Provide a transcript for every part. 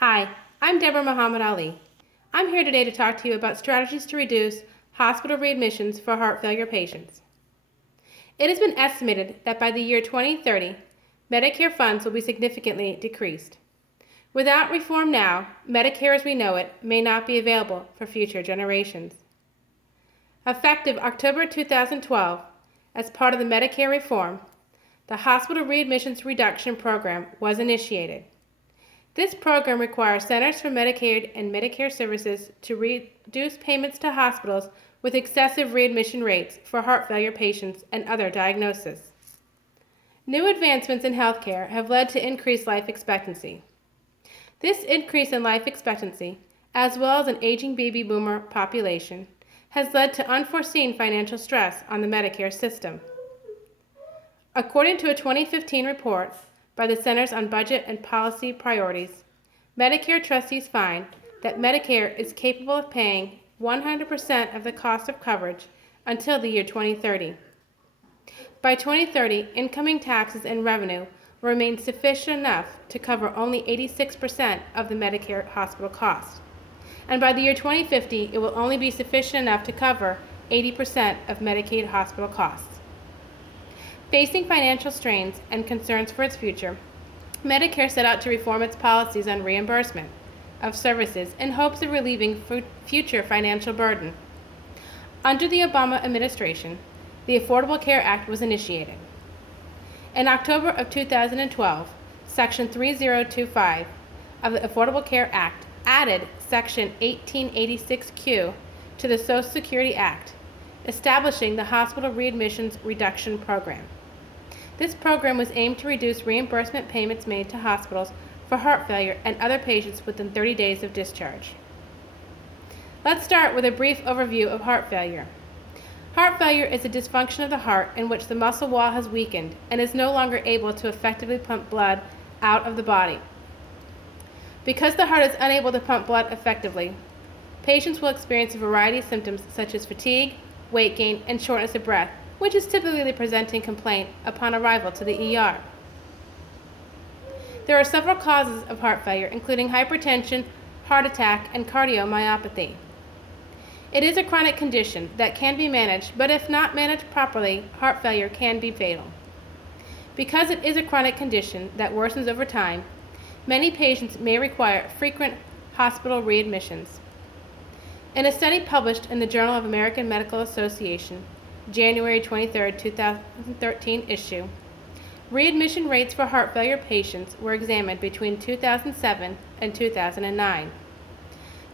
Hi, I'm Deborah Muhammad Ali. I'm here today to talk to you about strategies to reduce hospital readmissions for heart failure patients. It has been estimated that by the year 2030, Medicare funds will be significantly decreased. Without reform now, Medicare as we know it may not be available for future generations. Effective October 2012, as part of the Medicare reform, the Hospital Readmissions Reduction Program was initiated. This program requires Centers for Medicaid and Medicare Services to reduce payments to hospitals with excessive readmission rates for heart failure patients and other diagnoses. New advancements in healthcare have led to increased life expectancy. This increase in life expectancy, as well as an aging baby boomer population, has led to unforeseen financial stress on the Medicare system. According to a 2015 report by the Centers on Budget and Policy Priorities, Medicare trustees find that Medicare is capable of paying 100% of the cost of coverage until the year 2030. By 2030, incoming taxes and revenue will remain sufficient enough to cover only 86% of the Medicare hospital cost. And by the year 2050, it will only be sufficient enough to cover 80% of Medicaid hospital costs. Facing financial strains and concerns for its future, Medicare set out to reform its policies on reimbursement of services in hopes of relieving future financial burden. Under the Obama administration, the Affordable Care Act was initiated. In October of 2012, Section 3025 of the Affordable Care Act added Section 1886Q to the Social Security Act, establishing the Hospital Readmissions Reduction Program. This program was aimed to reduce reimbursement payments made to hospitals for heart failure and other patients within 30 days of discharge. Let's start with a brief overview of heart failure. Heart failure is a dysfunction of the heart in which the muscle wall has weakened and is no longer able to effectively pump blood out of the body. Because the heart is unable to pump blood effectively, patients will experience a variety of symptoms such as fatigue, weight gain, and shortness of breath, which is typically the presenting complaint upon arrival to the ER. There are several causes of heart failure, including hypertension, heart attack, and cardiomyopathy. It is a chronic condition that can be managed, but if not managed properly, heart failure can be fatal. Because it is a chronic condition that worsens over time, many patients may require frequent hospital readmissions. In a study published in the Journal of American Medical Association, January 23, 2013 issue, readmission rates for heart failure patients were examined between 2007 and 2009.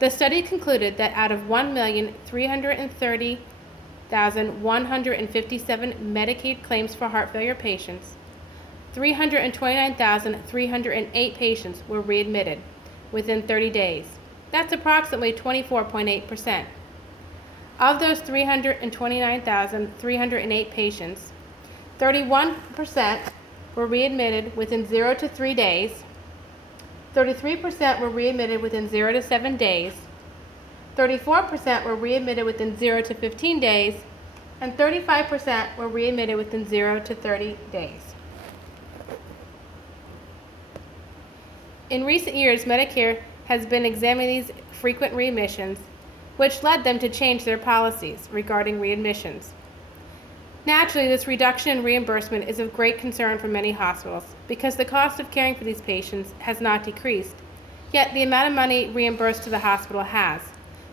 The study concluded that out of 1,330,157 Medicaid claims for heart failure patients, 329,308 patients were readmitted within 30 days. That's approximately 24.8%. Of those 329,308 patients, 31% were readmitted within 0 to 3 days, 33% were readmitted within 0 to 7 days, 34% were readmitted within 0 to 15 days, and 35% were readmitted within 0 to 30 days. In recent years, Medicare has been examining these frequent readmissions, which led them to change their policies regarding readmissions. Naturally, this reduction in reimbursement is of great concern for many hospitals because the cost of caring for these patients has not decreased, yet the amount of money reimbursed to the hospital has,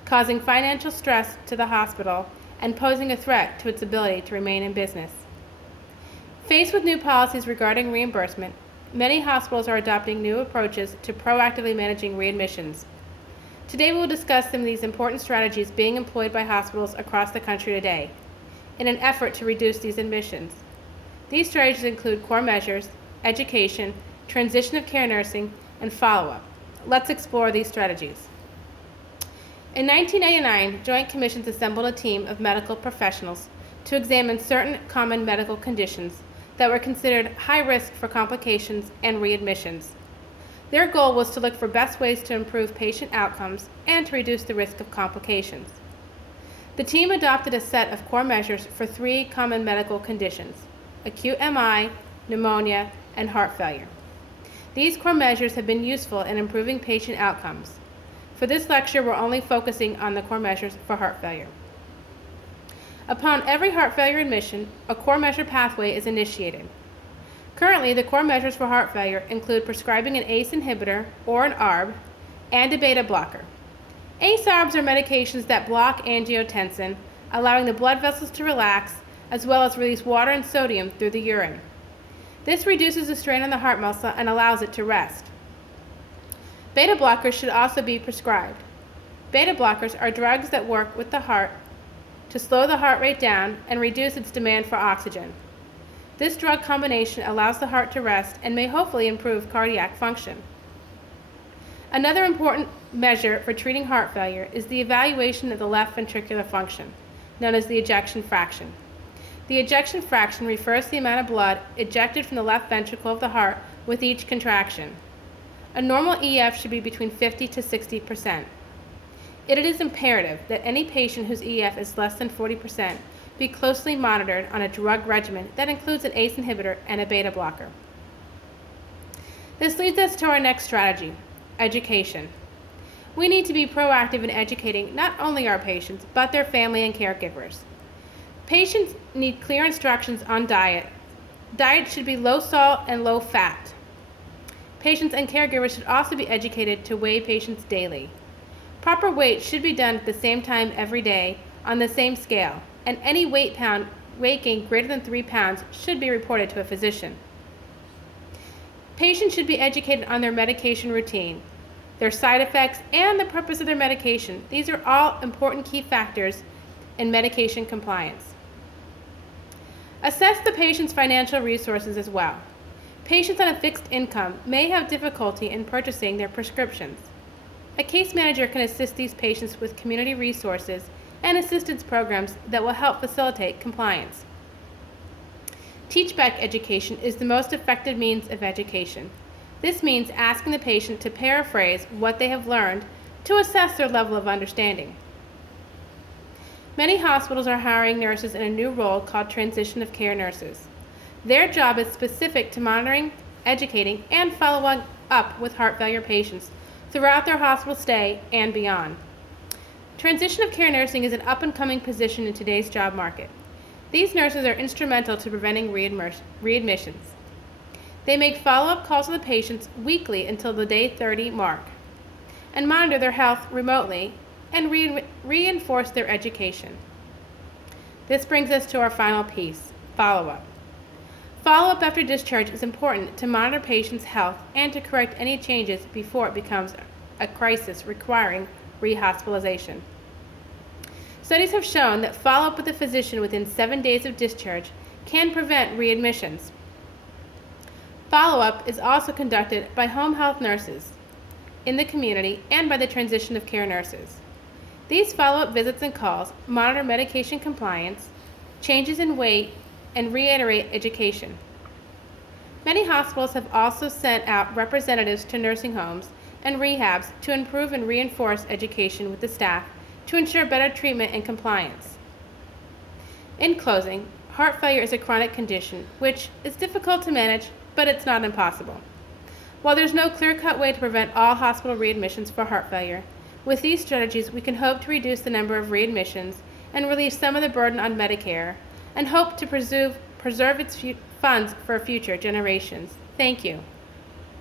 causing financial stress to the hospital and posing a threat to its ability to remain in business. Faced with new policies regarding reimbursement, many hospitals are adopting new approaches to proactively managing readmissions. Today we will discuss some of these important strategies being employed by hospitals across the country today in an effort to reduce these admissions. These strategies include core measures, education, transition of care nursing, and follow-up. Let's explore these strategies. In 1989, Joint Commissions assembled a team of medical professionals to examine certain common medical conditions that were considered high risk for complications and readmissions. Their goal was to look for best ways to improve patient outcomes and to reduce the risk of complications. The team adopted a set of core measures for 3 common medical conditions: acute MI, pneumonia, and heart failure. These core measures have been useful in improving patient outcomes. For this lecture, we're only focusing on the core measures for heart failure. Upon every heart failure admission, a core measure pathway is initiated. Currently, the core measures for heart failure include prescribing an ACE inhibitor or an ARB and a beta blocker. ACE/ARBs are medications that block angiotensin, allowing the blood vessels to relax, as well as release water and sodium through the urine. This reduces the strain on the heart muscle and allows it to rest. Beta blockers should also be prescribed. Beta blockers are drugs that work with the heart to slow the heart rate down and reduce its demand for oxygen. This drug combination allows the heart to rest and may hopefully improve cardiac function. Another important measure for treating heart failure is the evaluation of the left ventricular function, known as the ejection fraction. The ejection fraction refers to the amount of blood ejected from the left ventricle of the heart with each contraction. A normal EF should be between 50 to 60%. It is imperative that any patient whose EF is less than 40% be closely monitored on a drug regimen that includes an ACE inhibitor and a beta blocker. This leads us to our next strategy, education. We need to be proactive in educating not only our patients, but their family and caregivers. Patients need clear instructions on diet. Diet should be low salt and low fat. Patients and caregivers should also be educated to weigh patients daily. Proper weight should be done at the same time every day on the same scale, and any weight gain greater than 3 pounds should be reported to a physician. Patients should be educated on their medication routine, their side effects, and the purpose of their medication. These are all important key factors in medication compliance. Assess the patient's financial resources as well. Patients on a fixed income may have difficulty in purchasing their prescriptions. A case manager can assist these patients with community resources and assistance programs that will help facilitate compliance. Teach-back education is the most effective means of education. This means asking the patient to paraphrase what they have learned to assess their level of understanding. Many hospitals are hiring nurses in a new role called transition of care nurses. Their job is specific to monitoring, educating, and following up with heart failure patients throughout their hospital stay and beyond. Transition of care nursing is an up-and-coming position in today's job market. These nurses are instrumental to preventing readmissions. They make follow-up calls to the patients weekly until the day 30 mark and monitor their health remotely and reinforce their education. This brings us to our final piece, follow-up. Follow-up after discharge is important to monitor patients' health and to correct any changes before it becomes a crisis requiring rehospitalization. Studies have shown that follow-up with a physician within 7 days of discharge can prevent readmissions. Follow-up is also conducted by home health nurses in the community and by the transition of care nurses. These follow-up visits and calls monitor medication compliance, changes in weight, and reiterate education. Many hospitals have also sent out representatives to nursing homes and rehabs to improve and reinforce education with the staff to ensure better treatment and compliance. In closing, heart failure is a chronic condition which is difficult to manage, but it's not impossible. While there's no clear-cut way to prevent all hospital readmissions for heart failure, with these strategies we can hope to reduce the number of readmissions and relieve some of the burden on Medicare, and hope to preserve its funds for future generations. Thank you.